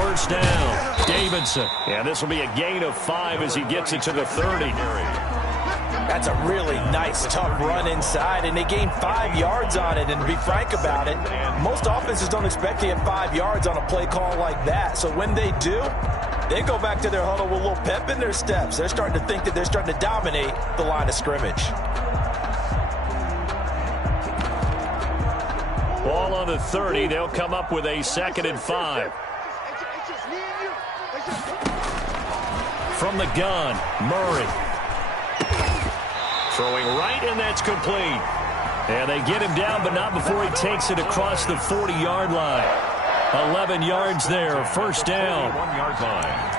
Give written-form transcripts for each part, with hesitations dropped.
first down. Davidson. And this will be a gain of 5 as he gets it to the 30. That's a really nice, tough run inside, and they gained 5 yards on it. And to be frank about it, most offenses don't expect to get 5 yards on a play call like that. So when they do, they go back to their huddle with a little pep in their steps. They're starting to think that they're starting to dominate the line of scrimmage. Ball on the 30. They'll come up with a 2nd and 5. From the gun, Murray. Throwing right, and that's complete. And they get him down, but not before he takes it across the 40-yard line. 11 yards there, first down. 1-yard line.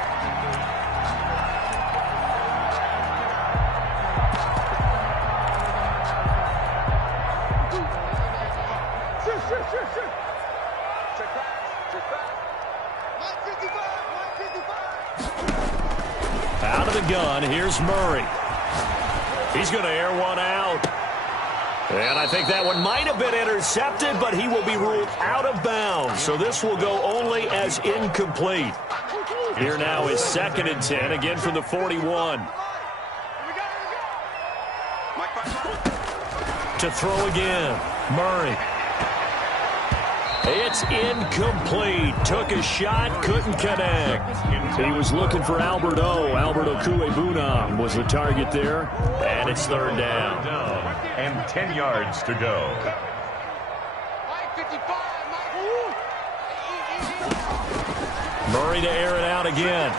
Out of the gun, here's Murray. He's going to air one out. And I think that one might have been intercepted, but he will be ruled out of bounds. So this will go only as incomplete. Here now is 2nd and 10, again from the 41. To throw again, Murray. It's incomplete. Took a shot, couldn't connect. He was looking for Alberto. Alberto Cuebuna was the target there. And it's 3rd down. And 10 yards to go. Murray to air it out again.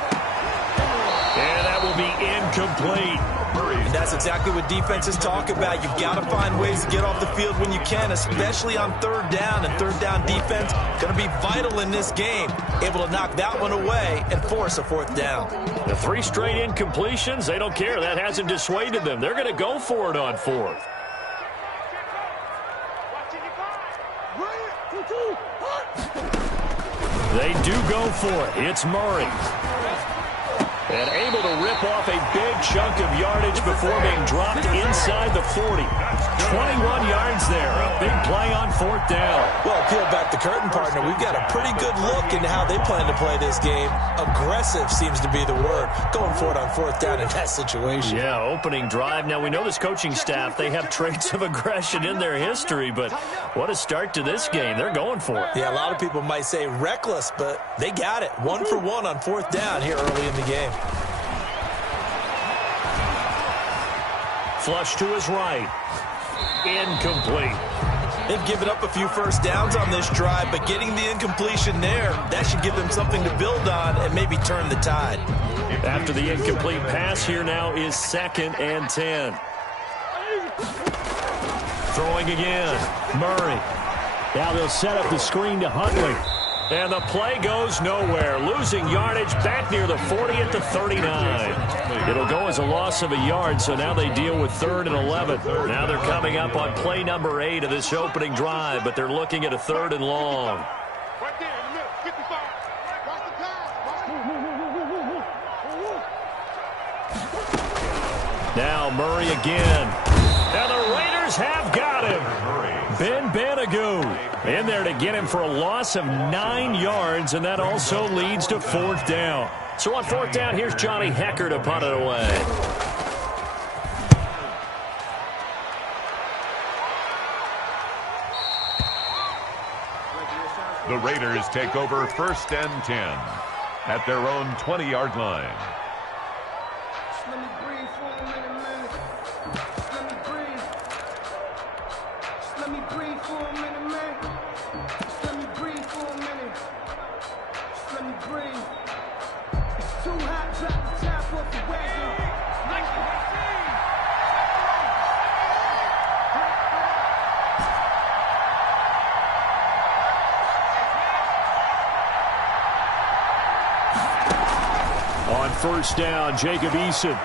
And that will be incomplete. And that's exactly what defenses talk about. You've got to find ways to get off the field when you can, especially on 3rd down. And 3rd down defense going to be vital in this game. Able to knock that one away and force a 4th down. The 3 straight incompletions, they don't care. That hasn't dissuaded them. They're going to go for it on 4th. They do go for it. It's Murray. And able to rip off a big chunk of yardage before being dropped inside the 40. 21 yards there. A big play on 4th down. Well, peel back the curtain, partner. We've got a pretty good look into how they plan to play this game. Aggressive seems to be the word. Going for it on 4th down in that situation. Yeah, opening drive. Now, we know this coaching staff, they have traits of aggression in their history, but what a start to this game. They're going for it. Yeah, a lot of people might say reckless, but they got it. 1 for 1 on 4th down here early in the game. Flush to his right. Incomplete. They've given up a few first downs on this drive, but getting the incompletion there, that should give them something to build on and maybe turn the tide. After the incomplete pass, here now is 2nd and 10. Throwing again. Murray. Now they'll set up the screen to Huntley. And the play goes nowhere. Losing yardage back near the 40 at the 39. It'll go as a loss of a yard, so now they deal with 3rd and 11. Now they're coming up on play number 8 of this opening drive, but they're looking at a 3rd and long. Now Murray again. And the Raiders have got him. Ben Banagoo in there to get him for a loss of 9 yards, and that also leads to 4th down. So on 4th down, here's Johnny Hecker to punt it away. The Raiders take over 1st and 10 at their own 20-yard line. On 1st down, Jacob Eason.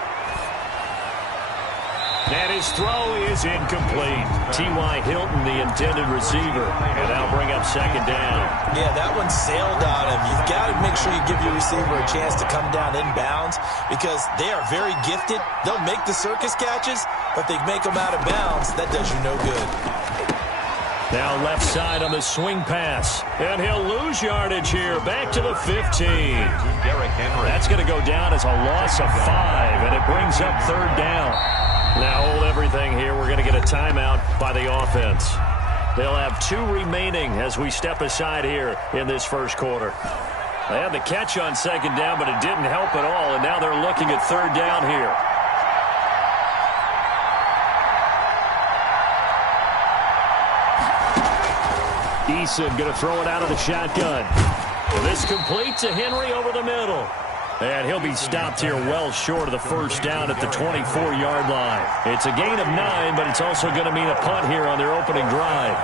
And his throw is incomplete. T.Y. Hilton, the intended receiver. And that'll bring up 2nd down. Yeah, that one sailed on him. You've got to make sure you give your receiver a chance to come down inbounds because they are very gifted. They'll make the circus catches, but they make them out of bounds. That does you no good. Now left side on the swing pass. And he'll lose yardage here. Back to the 15. That's going to go down as a loss of 5, and it brings up third down. Now hold everything here. We're going to get a timeout by the offense. They'll have 2 remaining as we step aside here in this first quarter. They had the catch on second down, but it didn't help at all, and now they're looking at third down here. Eason going to throw it out of the shotgun. This complete to Henry over the middle. And he'll be stopped here well short of the first down at the 24-yard line. It's a gain of 9, but it's also going to mean a punt here on their opening drive.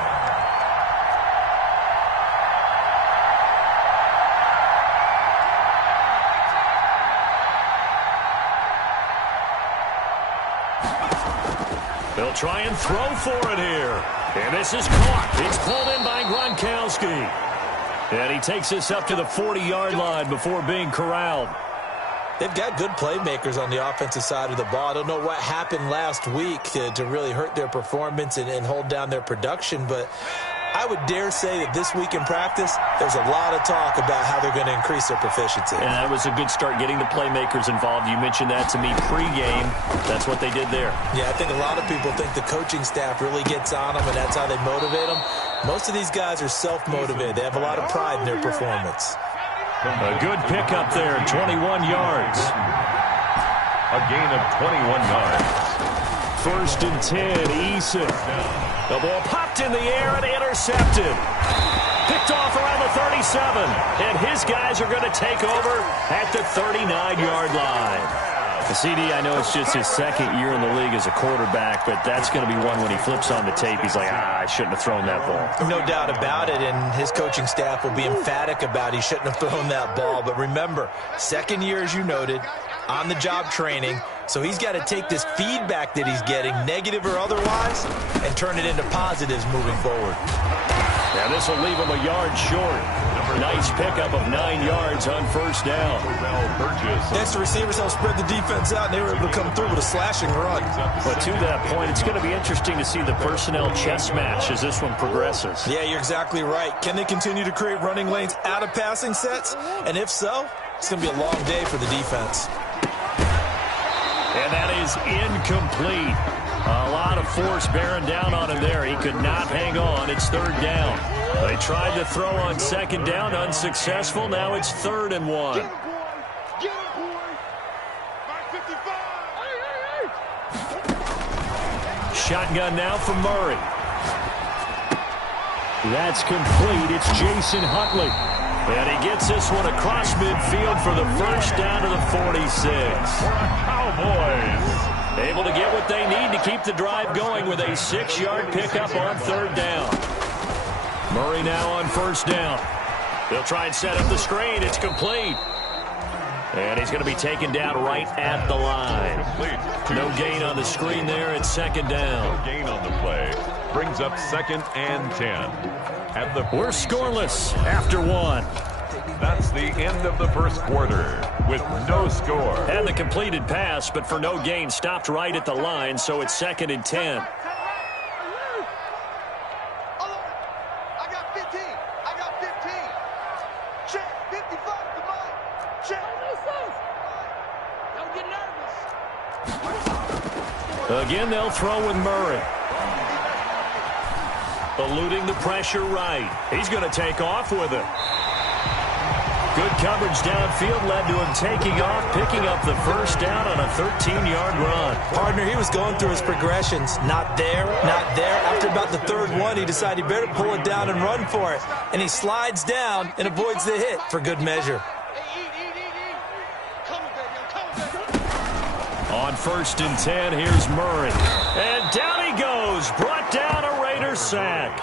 They'll try and throw for it here. And this is caught. It's pulled in by Gronkowski. And he takes this up to the 40-yard line before being corralled. They've got good playmakers on the offensive side of the ball. I don't know what happened last week to really hurt their performance and hold down their production, but I would dare say that this week in practice, there's a lot of talk about how they're going to increase their proficiency. And that was a good start, getting the playmakers involved. You mentioned that to me pregame. That's what they did there. Yeah, I think a lot of people think the coaching staff really gets on them, and that's how they motivate them. Most of these guys are self-motivated. They have a lot of pride in their performance. A good pickup there, 21 yards. A gain of 21 yards. First and 10, Eason. The ball popped in the air and intercepted. Picked off around the 37. And his guys are going to take over at the 39-yard line. The CD, I know it's just his second year in the league as a quarterback, but that's going to be one when he flips on the tape. He's like, I shouldn't have thrown that ball. No doubt about it, and his coaching staff will be emphatic about he shouldn't have thrown that ball. But remember, second year, as you noted, on-the-job training, so he's got to take this feedback that he's getting, negative or otherwise, and turn it into positives moving forward. Now this will leave him a yard short. Nice pickup of 9 yards on first down. Next, the receivers helped spread the defense out, and they were able to come through with a slashing run. But to that point, it's going to be interesting to see the personnel chess match as this one progresses. Yeah, you're exactly right. Can they continue to create running lanes out of passing sets? And if so, it's going to be a long day for the defense. And that is incomplete. A lot of force bearing down on him there. He could not hang on. It's third down. They tried to throw on second down, unsuccessful. Now it's 3rd and 1. Shotgun now for Murray. That's complete. It's Jason Huntley. And he gets this one across midfield for the first down to the 46. Cowboys. Able to get what they need to keep the drive going with a 6-yard pickup on third down. Murray now on first down. They'll try and set up the screen. It's complete. And he's going to be taken down right at the line. No gain on the screen there. It's second down. No gain on the play. Brings up 2nd and 10. We're scoreless after 1. That's the end of the first quarter with no score. And the completed pass, but for no gain, stopped right at the line, so it's 2nd and 10. I got 15. I got 15. Check. 55 to mine. Check. Don't get nervous. Again, they'll throw with Murray. Eluding the pressure right. He's going to take off with it. Good coverage downfield led to him taking off, picking up the first down on a 13-yard run. Partner, he was going through his progressions. Not there, not there. After about the 3rd one, he decided he better pull it down and run for it. And he slides down and avoids the hit for good measure. On 1st and 10, here's Murray. And down he goes. Brought down a Raider sack.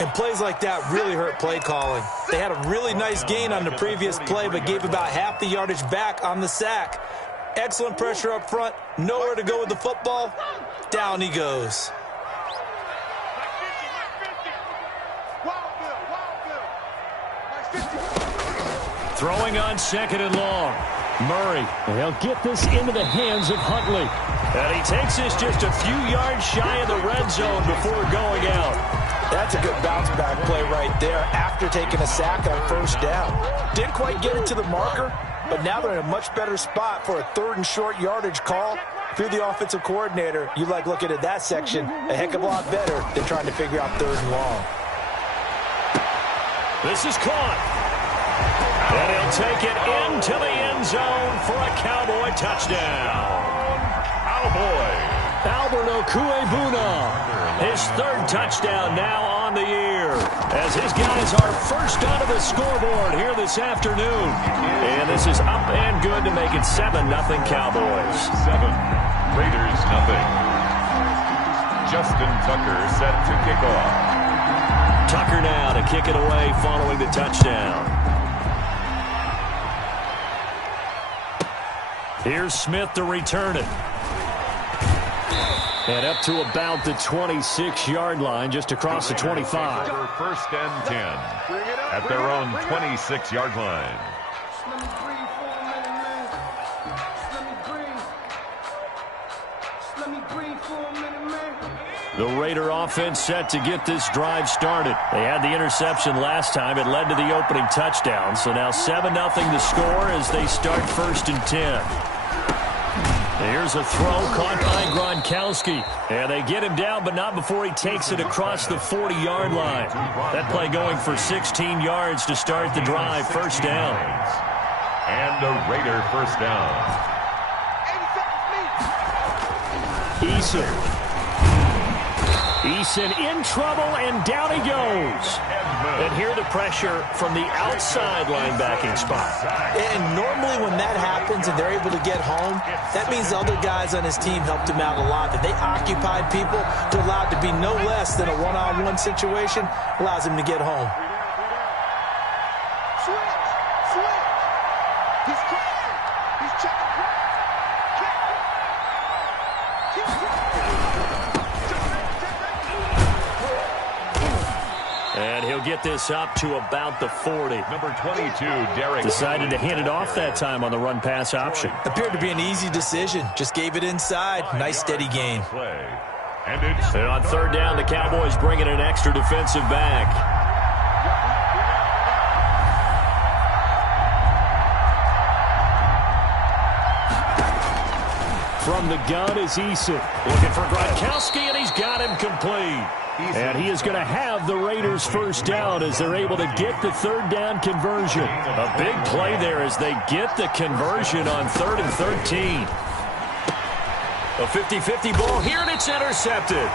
And plays like that really hurt play calling. They had a really nice gain on the previous play, but gave about half the yardage back on the sack. Excellent pressure up front. Nowhere to go with the football. Down he goes. Throwing on 2nd and long. Murray, they'll get this into the hands of Huntley. And he takes this just a few yards shy of the red zone before going out. That's a good bounce-back play right there after taking a sack on first down. Didn't quite get it to the marker, but now they're in a much better spot for a 3rd and short yardage call. If you're the offensive coordinator, you like looking at that section a heck of a lot better than trying to figure out 3rd and long. This is caught. And he'll take it into the end zone for a Cowboy touchdown. Cowboys. Albert Okuebuna, his 3rd touchdown now on the year, as his guys are first onto the scoreboard here this afternoon. And this is up and good to make it 7-0 Cowboys. 7, Raiders 0. Justin Tucker set to kick off. Tucker now to kick it away following the touchdown. Here's Smith to return it. And up to about the 26-yard line, just across the 25. 1st and 10 at their own 26-yard line. The Raider offense set to get this drive started. They had the interception last time. It led to the opening touchdown. So now 7-0 the score as they start 1st and 10. Here's a throw caught by Gronkowski. And they get him down, but not before he takes it across the 40-yard line. That play going for 16 yards to start the drive. 1st down. And a Raider 1st down. Eason in trouble, and down he goes. And here the pressure from the outside linebacking spot. And normally when that happens and they're able to get home, that means the other guys on his team helped him out a lot. That they occupied people to allow it to be no less than a one-on-one situation, allows him to get home. Switch. He's crying. He's checking. And he'll get this up to about the 40. Number 22, Derek. Decided to hand it off that time on the run-pass option. Appeared to be an easy decision. Just gave it inside. Nice, steady gain. And it's and on 3rd down, the Cowboys bring in an extra defensive back. From the gun is Eason. Looking for Gronkowski, and he's got him complete. And he is going to have the Raiders 1st down as they're able to get the 3rd down conversion. A big play there as they get the conversion on 3rd and 13. A 50-50 ball here, and it's intercepted.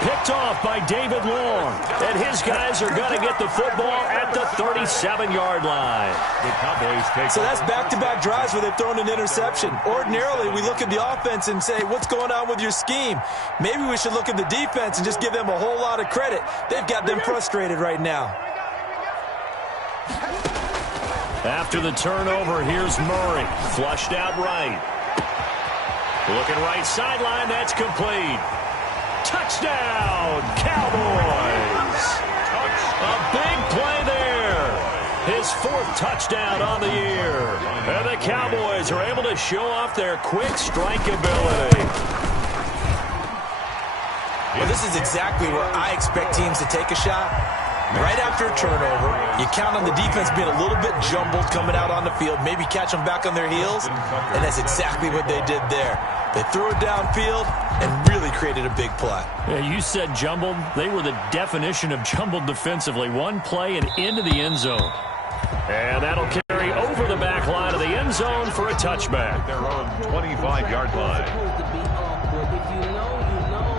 Picked off by David Long. And his guys are going to get the football at the 37-yard line. the Cowboys take. So that's back-to-back drives where they've thrown an interception. Ordinarily, we look at the offense and say, what's going on with your scheme? Maybe we should look at the defense and just give them a whole lot of credit. They've got them frustrated right now. After the turnover, here's Murray. Flushed out right. Looking right sideline, that's complete. Touchdown, Cowboys! A big play there. His 4th touchdown on the year. And the Cowboys are able to show off their quick strike ability. Well, this is exactly where I expect teams to take a shot. Right after a turnover, you count on the defense being a little bit jumbled coming out on the field, maybe catch them back on their heels, and that's exactly what they did there. They threw it downfield and really created a big play. Yeah, you said jumbled. They were the definition of jumbled defensively. One play and into the end zone. And that'll carry over the back line of the end zone for a touchback. Their own 25-yard line. If you know, you know.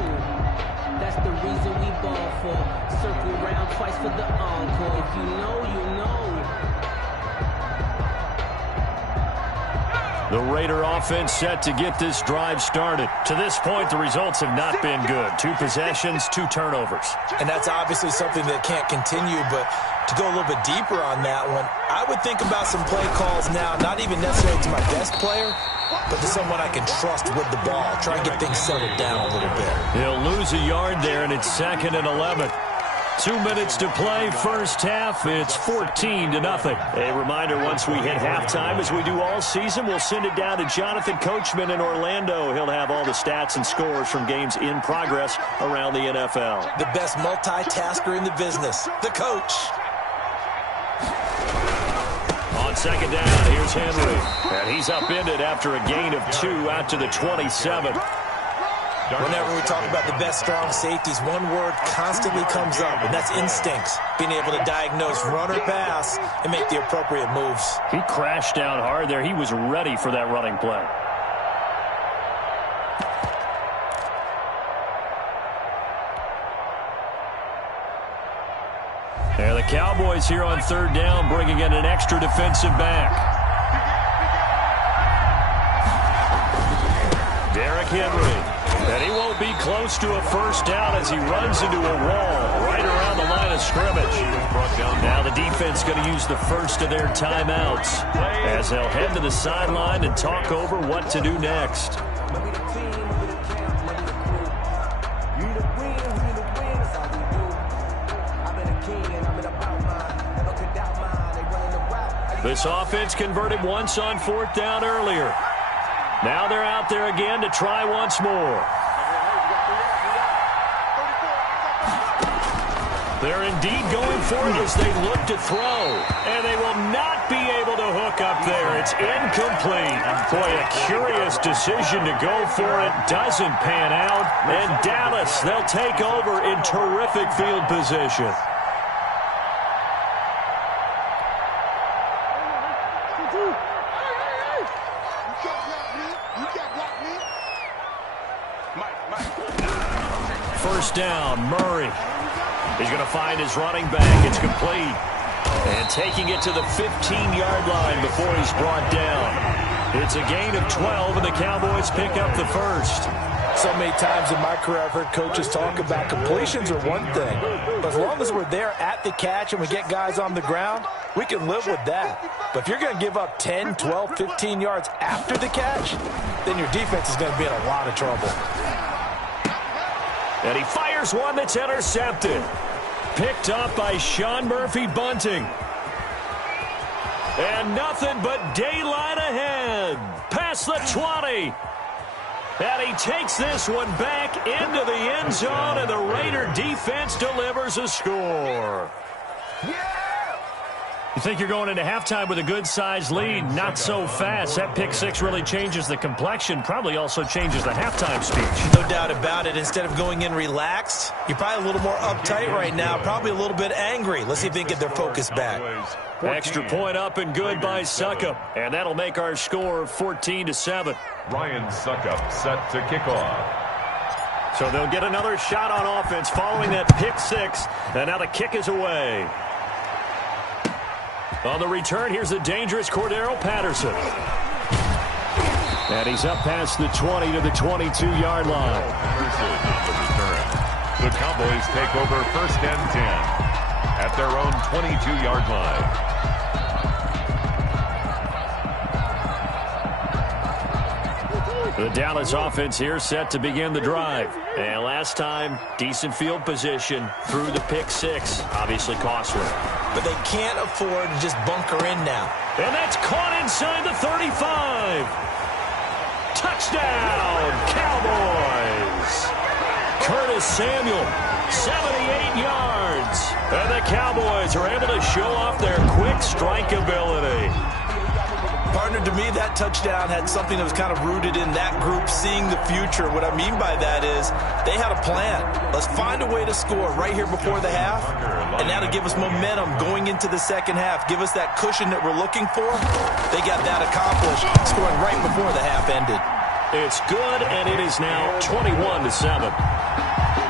That's the reason we ball for. Circle round twice for the encore. If you know, you know. The Raider offense set to get this drive started. To this point, the results have not been good. 2 possessions, 2 turnovers. And that's obviously something that can't continue, but to go a little bit deeper on that one, I would think about some play calls now, not even necessarily to my best player, but to someone I can trust with the ball. Try and get things settled down a little bit. He'll lose a yard there, and it's 2nd and 11. 2 minutes to play, first half. It's 14-0. A reminder, once we hit halftime, as we do all season, we'll send it down to Jonathan Coachman in Orlando. He'll have all the stats and scores from games in progress around the NFL. The best multitasker in the business, the coach. On second down, here's Henry. And he's upended after a gain of 2 out to the 27. Whenever we talk about the best strong safeties, one word constantly comes up, and that's instincts. Being able to diagnose run or pass and make the appropriate moves. He crashed down hard there. He was ready for that running play. And the Cowboys here on third down, bringing in an extra defensive back. Derrick Henry. And he won't be close to a first down as he runs into a wall right around the line of scrimmage. Now the defense going to use the first of their timeouts as they'll head to the sideline and talk over what to do next. This offense converted once on fourth down earlier. Now they're out there again to try once more. They're indeed going for it as they look to throw. And they will not be able to hook up there. It's incomplete. Boy, a curious decision to go for it. Doesn't pan out. And Dallas, they'll take over in terrific field position. First down, Murray. He's going to find his running back. It's complete. And taking it to the 15-yard line before he's brought down. It's a gain of 12, and the Cowboys pick up the first. So many times in my career I've heard coaches talk about completions are one thing. But as long as we're there at the catch and we get guys on the ground, we can live with that. But if you're going to give up 10, 12, 15 yards after the catch, then your defense is going to be in a lot of trouble. And he fires one that's intercepted. Picked up by Sean Murphy-Bunting. And nothing but daylight ahead. Past the 20. And he takes this one back into the end zone, and the Raider defense delivers a score. You think you're going into halftime with a good-sized lead? Not so fast. That pick six really changes the complexion, probably also changes the halftime speech. No doubt about it. Instead of going in relaxed, you're probably a little more uptight right now, probably a little bit angry. Let's see if they can get their focus back. Extra point up and good by Suckup. And that'll make our score 14-7. Ryan Suckup set to kick off. So they'll get another shot on offense following that pick six. And now the kick is away. On the return, here's the dangerous Cordero Patterson. And he's up past the 20 to the 22-yard line. Patterson on the return. The Cowboys take over first and 10 at their own 22-yard line. The Dallas offense here set to begin the drive. And last time, decent field position through the pick six. Obviously costly. But they can't afford to just bunker in now. And that's caught inside the 35. Touchdown, Cowboys. Curtis Samuel, 78 yards. And the Cowboys are able to show off their quick strike ability. Partner, to me, that touchdown had something that was kind of rooted in that group seeing the future. What I mean by that is they had a plan. Let's find a way to score right here before the half, and that'll give us momentum going into the second half. Give us that cushion that we're looking for. They got that accomplished, scoring right before the half ended. It's good, and it is now 21-7.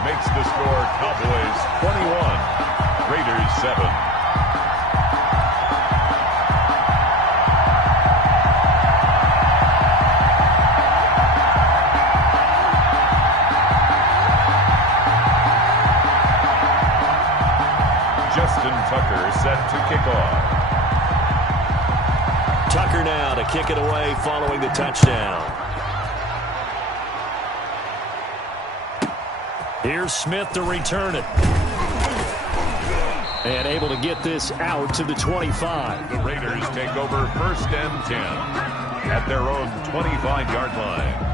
Makes the score Cowboys 21, Raiders 7. Tucker set to kick off. Tucker now to kick it away following the touchdown. Here's Smith to return it. And able to get this out to the 25. The Raiders take over 1st and 10 at their own 25-yard line.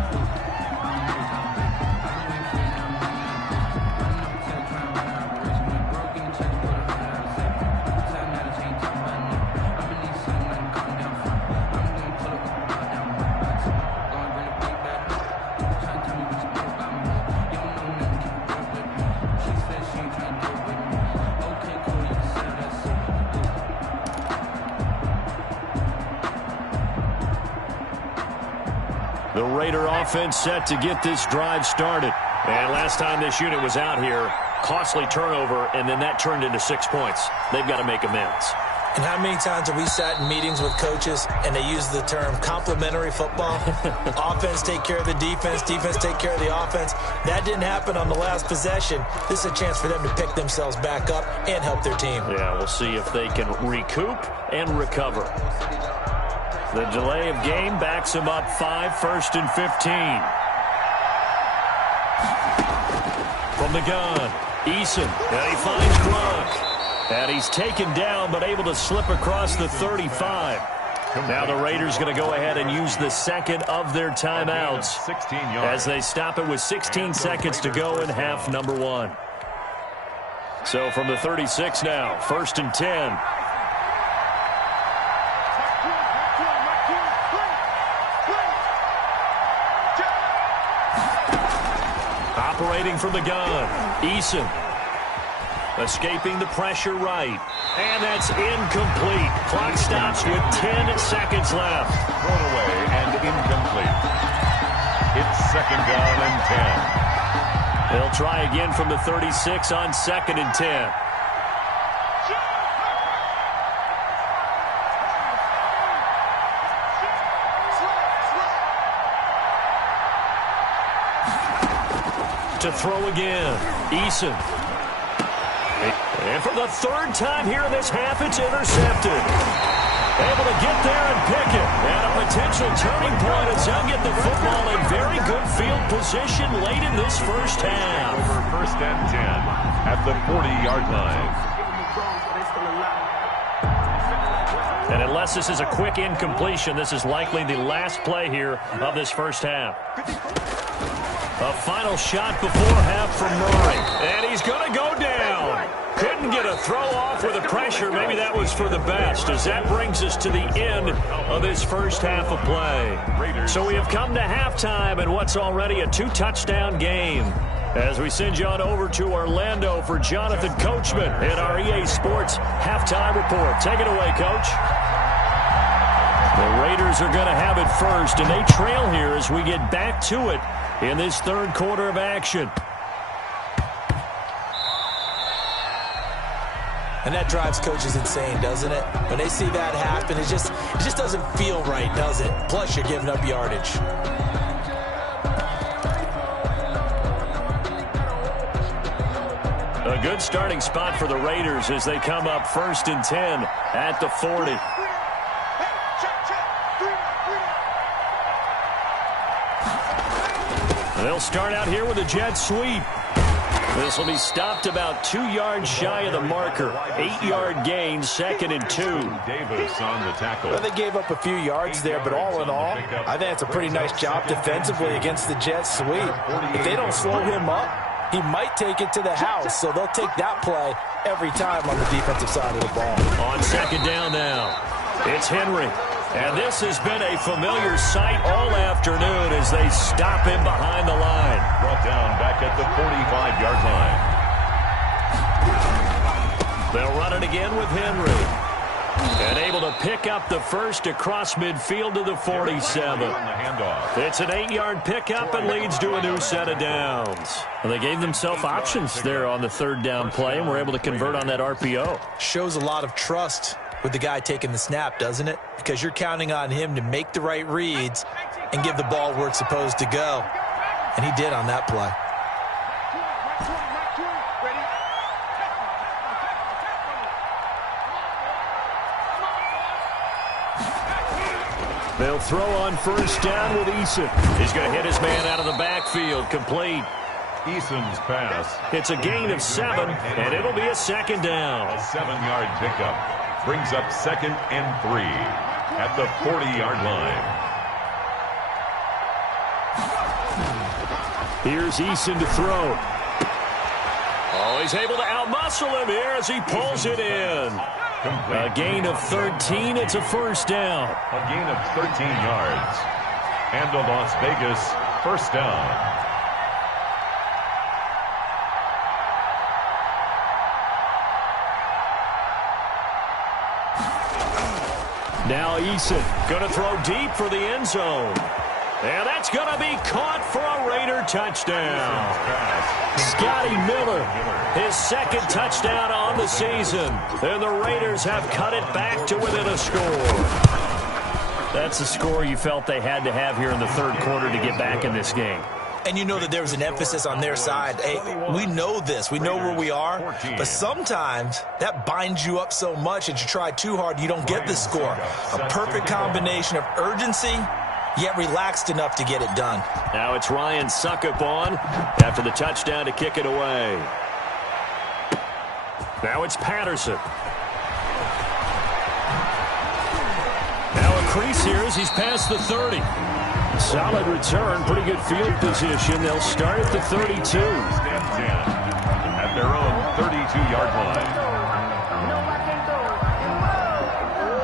The Raider offense set to get this drive started. And last time this unit was out here, costly turnover, and then that turned into 6 points. They've got to make amends. And how many times have we sat in meetings with coaches and they use the term complementary football? Offense take care of the defense, defense take care of the offense. That didn't happen on the last possession. This is a chance for them to pick themselves back up and help their team. Yeah, we'll see if they can recoup and recover. The delay of game backs him up 5, 1st and 15. From the gun, Eason, and he finds Gronk. And he's taken down, but able to slip across the 35. Now the Raiders going to go ahead and use the second of their timeouts as they stop it with 16 seconds to go in half number 1. So from the 36 now, 1st and 10. Operating from the gun, Eason. Escaping the pressure right. And that's incomplete. Clock stops with 10 seconds left. Thrown away and incomplete. It's 2nd down and 10. They'll try again from the 36 on 2nd and 10. To throw again, Eason. And for the 3rd time here in this half, it's intercepted. Able to get there and pick it. And a potential turning point as they'll get the football in very good field position late in this first half. Over 1st and 10 at the 40-yard line. And unless this is a quick incompletion, this is likely the last play here of this first half. A final shot before half from Murray. And he's going to go down. Couldn't get a throw off with the pressure. Maybe that was for the best, as that brings us to the end of this first half of play. So we have come to halftime in what's already a 2-touchdown game. As we send you on over to Orlando for Jonathan Coachman in our EA Sports Halftime Report. Take it away, Coach. The Raiders are going to have it first, and they trail here as we get back to it in this 3rd quarter of action. And that drives coaches insane, doesn't it? When they see that happen, it just doesn't feel right, does it? Plus, you're giving up yardage. A good starting spot for the Raiders as they come up 1st and 10 at the 40. They'll start out here with a jet sweep. This will be stopped about 2 yards shy of the marker. 8-yard gain, 2nd and 2. Davis on the tackle. Well, they gave up a few yards there, but all in all, I think it's a pretty nice job defensively against the jet sweep. If they don't slow him up, he might take it to the house, so they'll take that play every time on the defensive side of the ball. On 2nd down now, it's Henry. And this has been a familiar sight all afternoon as they stop him behind the line. Brought down back at the 45-yard line. They'll run it again with Henry. And able to pick up the first across midfield to the 47. It's an 8-yard pickup and leads to a new set of downs. Well, they gave themselves options there on the 3rd down play and were able to convert on that RPO. Shows a lot of trust with the guy taking the snap, doesn't it? Because you're counting on him to make the right reads and give the ball where it's supposed to go. And he did on that play. They'll throw on 1st down with Eason. He's going to hit his man out of the backfield, complete. Eason's pass. It's a gain of 7, and it'll be a second down. A 7-yard pickup brings up 2nd and 3 at the 40-yard line. Here's Eason to throw. Oh, he's able to outmuscle him here as he pulls it in. A gain of 13. It's a first down. A gain of 13 yards. And a Las Vegas first down. Now Eason going to throw deep for the end zone. And that's going to be caught for a Raider touchdown. Scotty Miller, his 2nd touchdown on the season. And the Raiders have cut it back to within a score. That's a score you felt they had to have here in the 3rd quarter to get back in this game. And you know that there was an emphasis on their side. Hey, we know this. We know where we are. But sometimes that binds you up so much that you try too hard, you don't get the score. A perfect combination of urgency, yet relaxed enough to get it done. Now it's Ryan Suckup on after the touchdown to kick it away. Now it's Patterson. Now a crease here as he's past the 30. Solid return, pretty good field position. They'll start at the 32. At their own 32-yard line.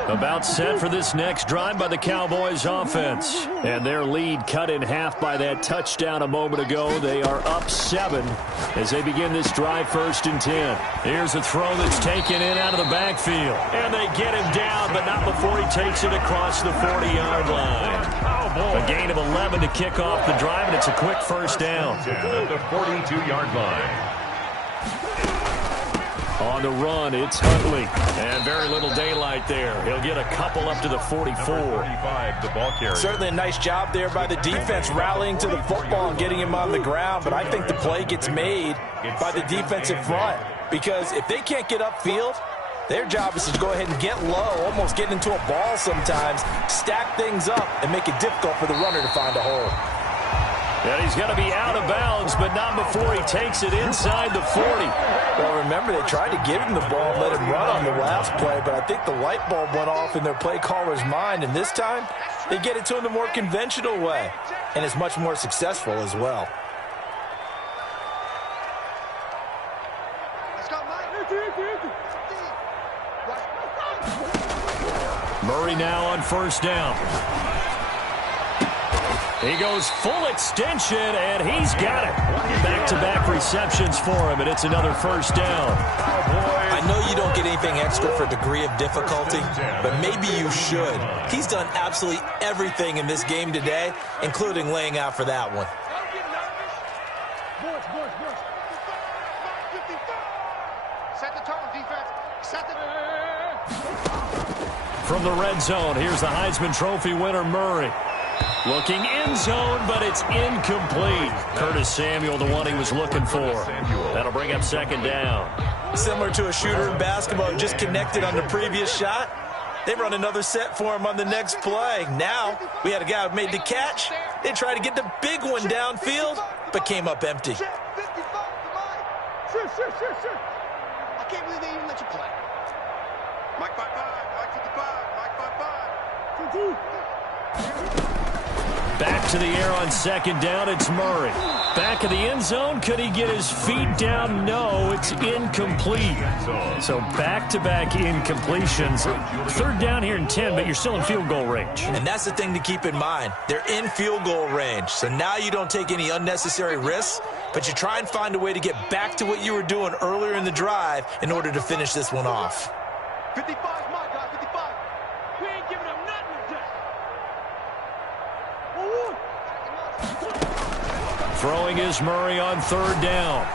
About set for this next drive by the Cowboys offense. And their lead cut in half by that touchdown a moment ago. They are up 7 as they begin this drive 1st and 10. Here's a throw that's taken in out of the backfield. And they get him down, but not before he takes it across the 40-yard line. A gain of 11 to kick off the drive, and it's a quick first down. At the 42-yard line. On the run, it's Huntley. And very little daylight there. He'll get a couple up to the 44. 45, the ball carrier. Certainly a nice job there by the defense rallying to the football and getting him on the ground. But I think the play gets made by the defensive front. Because if they can't get upfield, their job is to go ahead and get low, almost get into a ball sometimes, stack things up, and make it difficult for the runner to find a hole. And he's going to be out of bounds, but not before he takes it inside the 40. Well, remember, they tried to give him the ball and let him run on the last play, but I think the light bulb went off in their play caller's mind, and this time they get it to him the more conventional way, and it's much more successful as well. Murray now on first down. He goes full extension, and he's got it. Back-to-back receptions for him, and it's another first down. I know you don't get anything extra for degree of difficulty, but maybe you should. He's done absolutely everything in this game today, including laying out for that one. Set the tone, defense. Set the... From the red zone, here's the Heisman Trophy winner, Murray. Looking end zone, but it's incomplete. Curtis Samuel, the one he was looking for. That'll bring up second down. Similar to a shooter in basketball who just connected on the previous shot. They run another set for him on the next play. Now, we had a guy who made the catch. They tried to get the big one downfield, but came up empty. Sure. I can't believe they even let you play. Mike 5-5, Mike 55, Mike 5-5. Back to the air on second down, it's Murray. Back of the end zone, could he get his feet down? No, it's incomplete. So back-to-back incompletions. Third down here in 10, but you're still in field goal range. And that's the thing to keep in mind. They're in field goal range. So now you don't take any unnecessary risks, but you try and find a way to get back to what you were doing earlier in the drive in order to finish this one off. 55 is my guy, 55. We ain't giving up nothing today. Throwing is Murray on third down.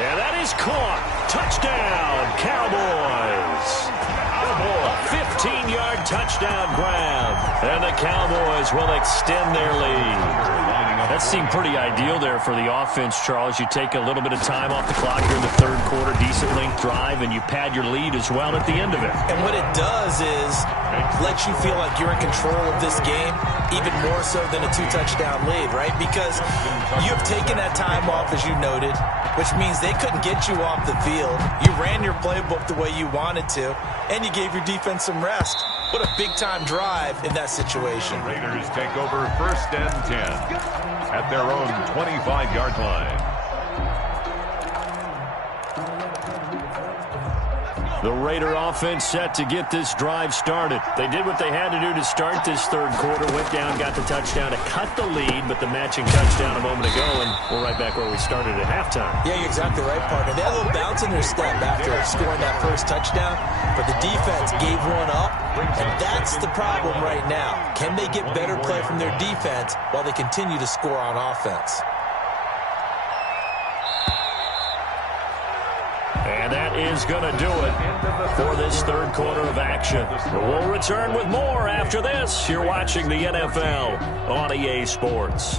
And that is caught. Touchdown, Cowboys. A 15-yard touchdown grab. And the Cowboys will extend their lead. That seemed pretty ideal there for the offense, Charles. You take a little bit of time off the clock here in the third quarter, decent length drive, and you pad your lead as well at the end of it. And what it does is let you feel like you're in control of this game, even more so than a 2-touchdown lead, right? Because you've taken that time off, as you noted, which means they couldn't get you off the field. You ran your playbook the way you wanted to, and you gave your defense some rest. What a big-time drive in that situation. Raiders take over 1st and 10 at their own 25-yard line. The Raider offense set to get this drive started. They did what they had to do to start this third quarter. Went down, got the touchdown to cut the lead, but the matching touchdown a moment ago, and we're right back where we started at halftime. Yeah, you're exactly right, partner. They had a little bounce in their step after scoring that first touchdown, but the defense gave one up, and that's the problem right now. Can they get better play from their defense while they continue to score on offense? And that is going to do it for this third quarter of action. We'll return with more after this. You're watching the NFL on EA Sports.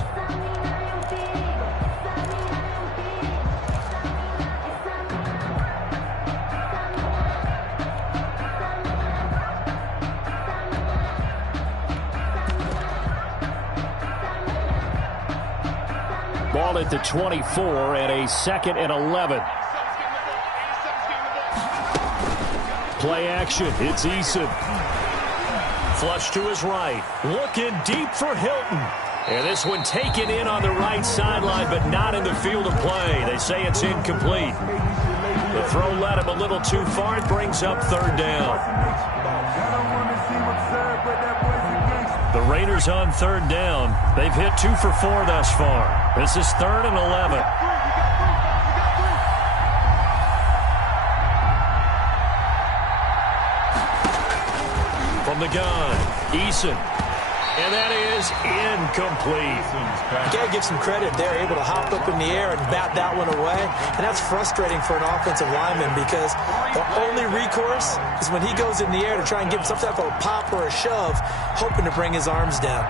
Ball at the 24 and a 2nd and 11. Play action. It's Eason. Flush to his right. Looking deep for Hilton. And this one taken in on the right sideline, but not in the field of play. They say it's incomplete. The throw led him a little too far. It brings up 3rd down. The Raiders on 3rd down. They've hit 2 for 4 thus far. This is 3rd and 11. From the gun, Eason. And that is incomplete. You got to give some credit. They're able to hop up in the air and bat that one away. And that's frustrating for an offensive lineman because the only recourse is when he goes in the air to try and give some type of a pop or a shove, hoping to bring his arms down.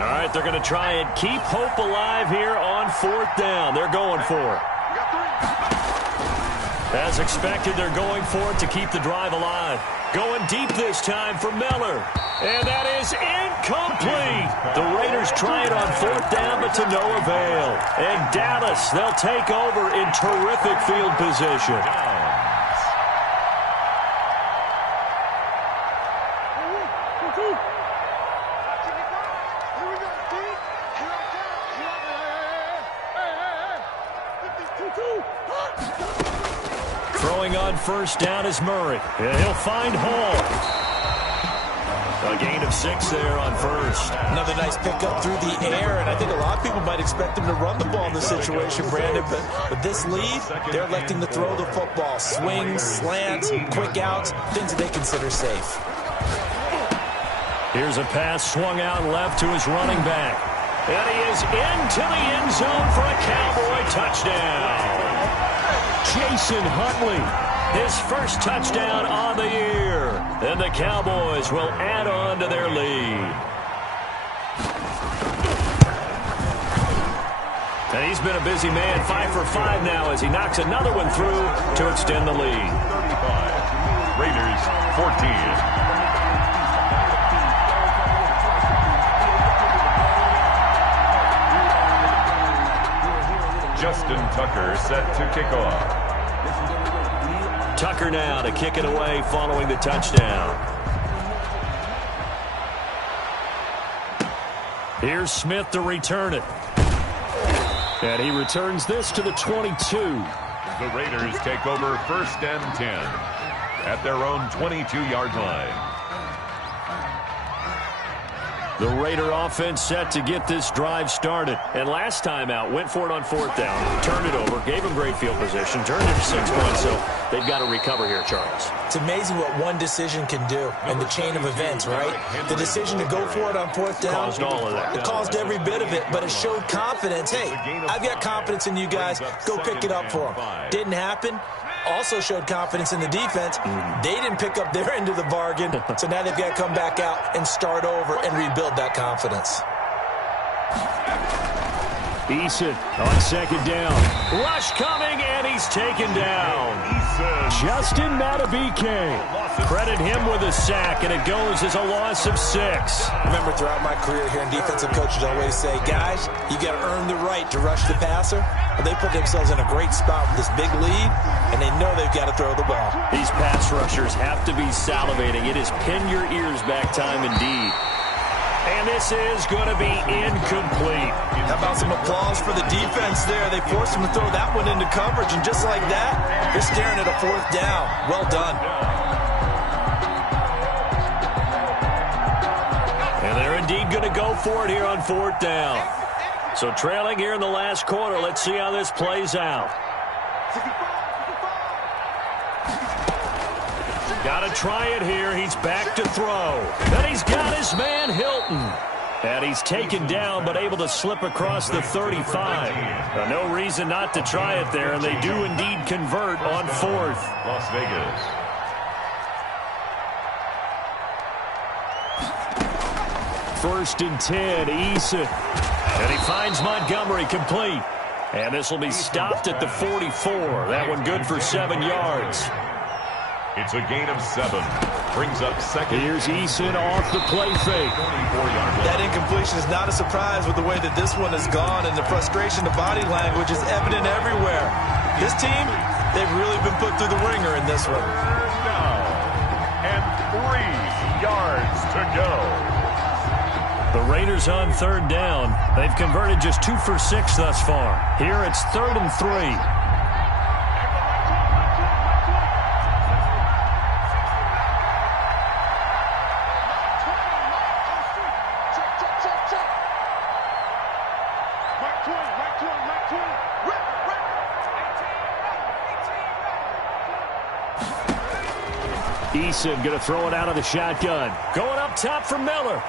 All right, they're going to try and keep hope alive here on 4th down. They're going for it. As expected, they're going for it to keep the drive alive. Going deep this time for Miller. And that is incomplete. The Raiders try it on 4th down, but to no avail. And Dallas, they'll take over in terrific field position. Throwing on 1st down is Murray. And he'll find Hall. A gain of 6 there on 1st. Another nice pickup through the air, and I think a lot of people might expect them to run the ball in this situation, Brandon, but with this lead, they're electing to throw the football. Swings, slants, quick outs, things that they consider safe. Here's a pass swung out left to his running back. And he is into the end zone for a Cowboy touchdown. Jason Huntley, his first touchdown on the year. And the Cowboys will add on to their lead. And he's been a busy man, 5 for 5 now as he knocks another one through to extend the lead. 35. Raiders 14. Justin Tucker set to kick off. Tucker now to kick it away following the touchdown. Here's Smith to return it. And he returns this to the 22. The Raiders take over 1st and 10 at their own 22-yard line. The Raider offense set to get this drive started. And last time out, went for it on 4th down, turned it over, gave them great field position, turned it to 6 points, so they've got to recover here, Charles. It's amazing what one decision can do in the chain of events, right? The decision to go for it on 4th down. Caused all of that. It caused every bit of it, but it showed confidence. Hey, I've got confidence in you guys. Go pick it up for them. Didn't happen. also showed confidence in the defense. They didn't pick up their end of the bargain, so now they've got to come back out and start over and rebuild that confidence. Eason on second down. Rush coming, and he's taken down. Justin Madubuike. Credit him with a sack, and it goes as a loss of 6. Remember, throughout my career here, defensive coaches always say, guys, you got to earn the right to rush the passer. Well, they put themselves in a great spot with this big lead, and they know they've got to throw the ball. These pass rushers have to be salivating. It is pin your ears back time indeed. And this is going to be incomplete. How about some applause for the defense there? They forced him to throw that one into coverage, and just like that, they're staring at a 4th down. Well done. And they're indeed going to go for it here on 4th down. So trailing here in the last quarter, let's see how this plays out. Got to try it here. He's back to throw. And he's got his man Hilton. And he's taken down but able to slip across the 35. No reason not to try it there, and they do indeed convert on 4th. Las Vegas. First and 10, Eason. And he finds Montgomery complete. And this will be stopped at the 44. That one good for 7 yards. It's a gain of 7. Brings up second. Here's Eason off the play fake. That incompletion is not a surprise with the way that this one has gone, and the frustration, the body language is evident everywhere. This team, they've really been put through the ringer in this one. Down. And 3 yards to go. The Raiders on 3rd down. They've converted just 2 for 6 thus far. Here it's 3rd and 3. Eason going to throw it out of the shotgun. Going up top for Miller.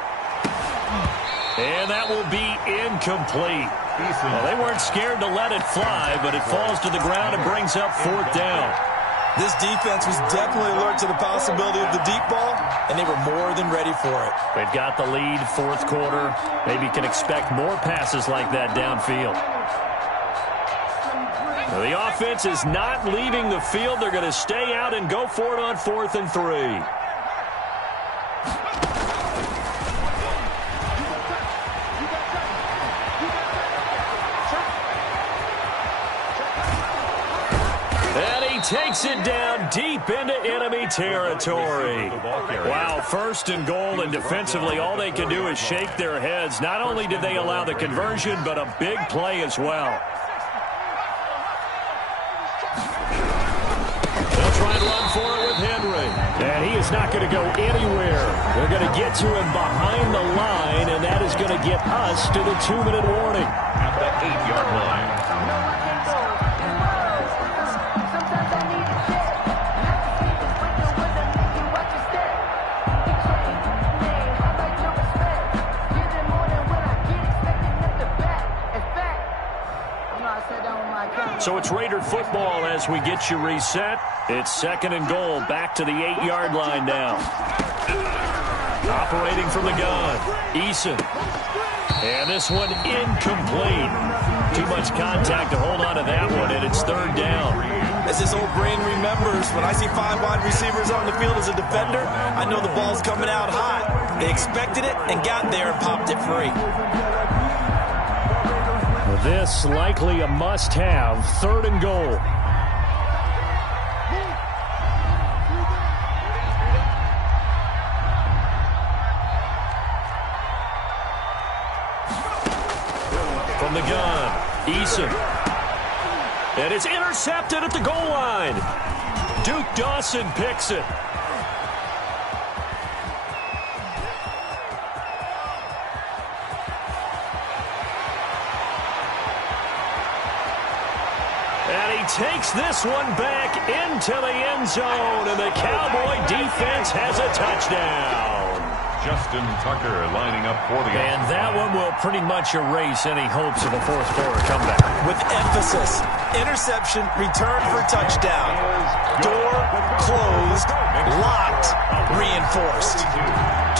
And that will be incomplete. Well, they weren't scared to let it fly, but it falls to the ground and brings up 4th down. This defense was definitely alert to the possibility of the deep ball, and they were more than ready for it. They've got the lead, 4th quarter. Maybe can expect more passes like that downfield. Now, the offense is not leaving the field. They're going to stay out and go for it on 4th and 3. Takes it down deep into enemy territory. Wow, 1st and goal, and defensively all they can do is shake their heads. Not only did they allow the conversion, but a big play as well. They'll try and run for it with Henry. And he is not going to go anywhere. They're going to get to him behind the line, and that is going to get us to the 2-minute warning. At the 8-yard line. So it's Raider football as we get you reset. It's 2nd and goal, back to the 8-yard line now. Operating from the gun, Eason. And this one incomplete. Too much contact to hold on to that one, and it's 3rd down. As this old brain remembers, when I see 5 wide receivers on the field as a defender, I know the ball's coming out hot. They expected it and got there and popped it free. This likely a must-have, 3rd and goal. From the gun, Eason. And it's intercepted at the goal line. Duke Dawson picks it. And he takes this one back into the end zone, and the Cowboy defense has a touchdown. Justin Tucker lining up for the And that one will pretty much erase any hopes of a fourth quarter comeback. With emphasis, interception, return for touchdown. Door closed, locked, reinforced.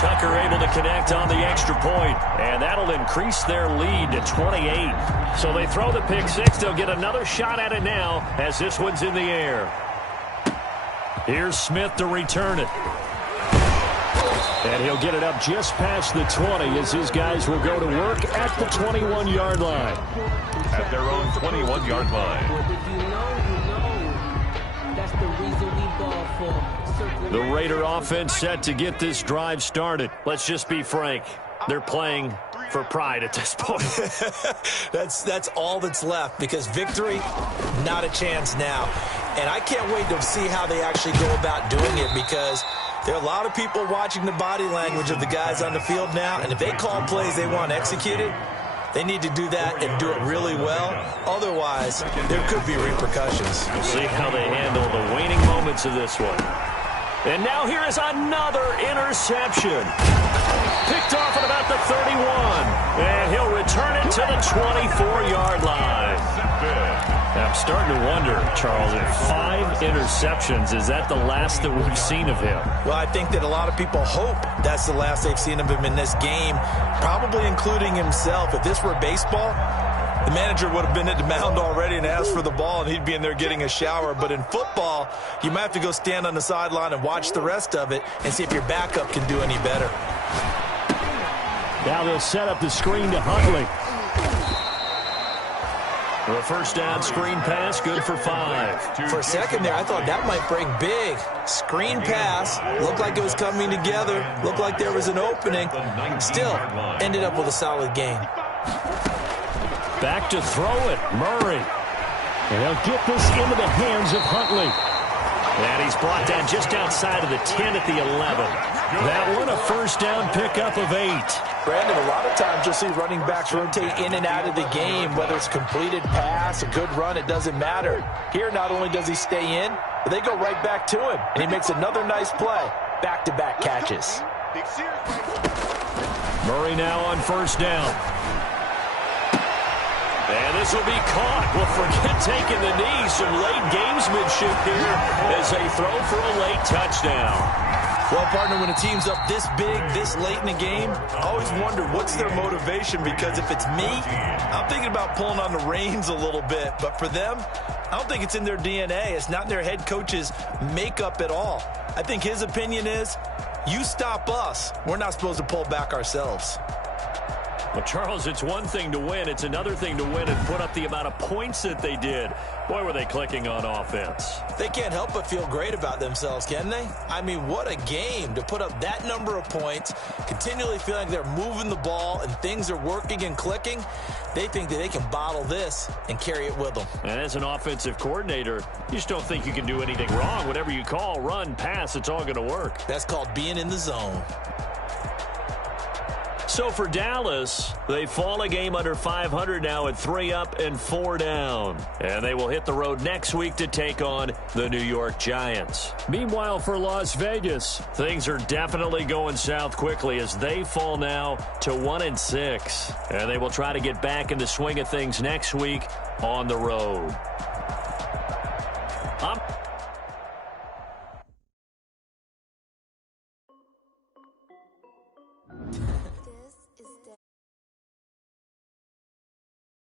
Tucker able to connect on the extra point, and that'll increase their lead to 28. So they throw the pick six. They'll get another shot at it now as this one's in the air. Here's Smith to return it. And he'll get it up just past the 20 as his guys will go to work at the 21-yard line. At their own 21-yard line. If you know, that's the reason we ball for. The Raider offense set to get this drive started. Let's just be frank. They're playing for pride at this point. That's all that's left, because victory, not a chance now. And I can't wait to see how they actually go about doing it, because there are a lot of people watching the body language of the guys on the field now, and if they call plays they want executed, they need to do that and do it really well. Otherwise, there could be repercussions. We'll see how they handle the waning moments of this one. And now here is another interception. Picked off at about the 31. And he'll return it to the 24-yard line. I'm starting to wonder, Charles, if 5 interceptions, is that the last that we've seen of him? Well, I think that a lot of people hope that's the last they've seen of him in this game, probably including himself. If this were baseball, the manager would have been at the mound already and asked for the ball, and he'd be in there getting a shower. But in football, you might have to go stand on the sideline and watch the rest of it and see if your backup can do any better. Now they'll set up the screen to Huntley. The first down screen pass, good for 5. For a second there, I thought that might break big. Screen pass, looked like it was coming together, looked like there was an opening. Still, ended up with a solid gain. Back to throw it, Murray. And he'll get this into the hands of Huntley. And he's brought down just outside of the 10 at the 11. That one a first down pickup of 8. Brandon, a lot of times you'll see running backs rotate in and out of the game, whether it's completed pass, a good run, it doesn't matter. Here, not only does he stay in, but they go right back to him, and he makes another nice play. Back-to-back catches. Murray now on first down. And this will be caught. Well, forget taking the knee. Some late gamesmanship here as they throw for a late touchdown. Well, partner, when a team's up this big, this late in the game, I always wonder what's their motivation, because if it's me, I'm thinking about pulling on the reins a little bit. But for them, I don't think it's in their DNA. It's not in their head coach's makeup at all. I think his opinion is, you stop us, we're not supposed to pull back ourselves. Well, Charles, it's one thing to win. It's another thing to win and put up the amount of points that they did. Boy, were they clicking on offense. They can't help but feel great about themselves, can they? I mean, what a game to put up that number of points, continually feeling like they're moving the ball and things are working and clicking. They think that they can bottle this and carry it with them. And as an offensive coordinator, you just don't think you can do anything wrong. Whatever you call, run, pass, it's all going to work. That's called being in the zone. So for Dallas, they fall a game under 500 now at 3 up and 4 down. And they will hit the road next week to take on the New York Giants. Meanwhile, for Las Vegas, things are definitely going south quickly as they fall now to 1-6. And they will try to get back in the swing of things next week on the road.